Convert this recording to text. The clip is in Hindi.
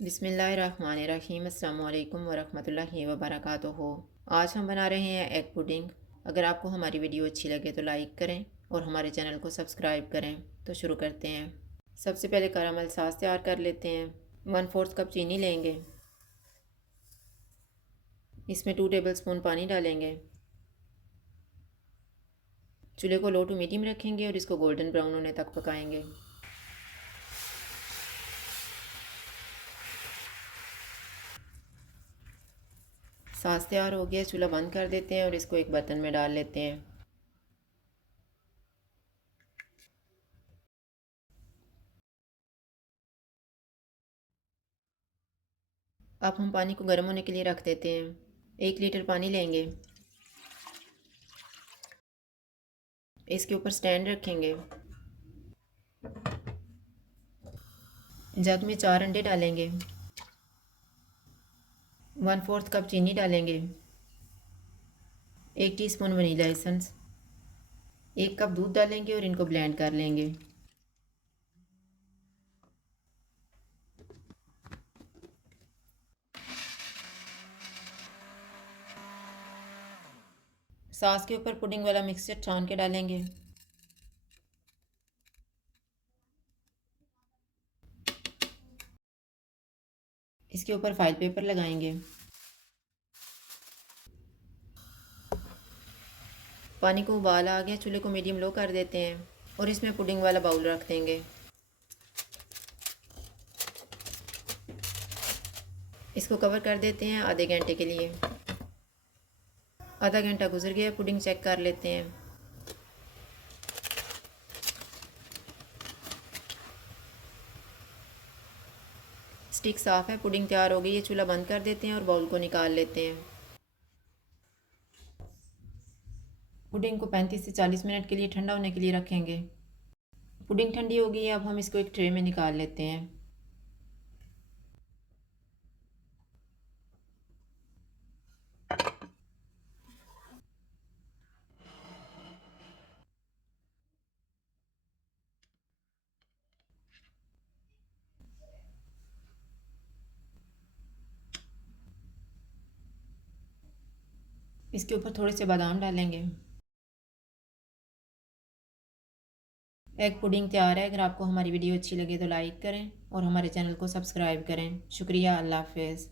बिस्मिल्लाहिर्रहमानिर्रहीम। अस्सलामु अलैकुम वरहमतुल्लाहि वबरकातुहू। आज हम बना रहे हैं एग पुडिंग। अगर आपको हमारी वीडियो अच्छी लगे तो लाइक करें और हमारे चैनल को सब्सक्राइब करें। तो शुरू करते हैं। सबसे पहले कैरामल सास तैयार कर लेते हैं। 1/4 कप चीनी लेंगे। इसमें 2 टेबलस्पून पानी डालेंगे। चूल्हे को लो टू मीडियम रखेंगे और इसको गोल्डन ब्राउन होने तक पकाएंगे। सास तैयार हो गया, चूल्हा बंद कर देते हैं और इसको एक बर्तन में डाल लेते हैं। अब हम पानी को गर्म होने के लिए रख देते हैं। 1 लीटर पानी लेंगे। इसके ऊपर स्टैंड रखेंगे। जग में 4 अंडे डालेंगे। 1/4 कप चीनी डालेंगे। 1 टीस्पून वनीला एसेंस। 1 कप दूध डालेंगे और इनको ब्लेंड कर लेंगे। सॉस के ऊपर पुडिंग वाला मिक्सचर छान के डालेंगे। इसके ऊपर फाइल पेपर लगाएंगे। पानी को उबाल आ गया, चूल्हे को मीडियम लो कर देते हैं और इसमें पुडिंग वाला बाउल रख देंगे। इसको कवर कर देते हैं आधे घंटे के लिए। आधा घंटा गुजर गया, पुडिंग चेक कर लेते हैं। स्टिक साफ़ है, पुडिंग तैयार हो गई है। चूल्हा बंद कर देते हैं और बाउल को निकाल लेते हैं। पुडिंग को 35 से 40 मिनट के लिए ठंडा होने के लिए रखेंगे। पुडिंग ठंडी हो गई है, अब हम इसको एक ट्रे में निकाल लेते हैं। इसके ऊपर थोड़े से बादाम डालेंगे। एग पुडिंग तैयार है। अगर आपको हमारी वीडियो अच्छी लगे तो लाइक करें और हमारे चैनल को सब्सक्राइब करें। शुक्रिया। अल्लाह हाफ़िज़।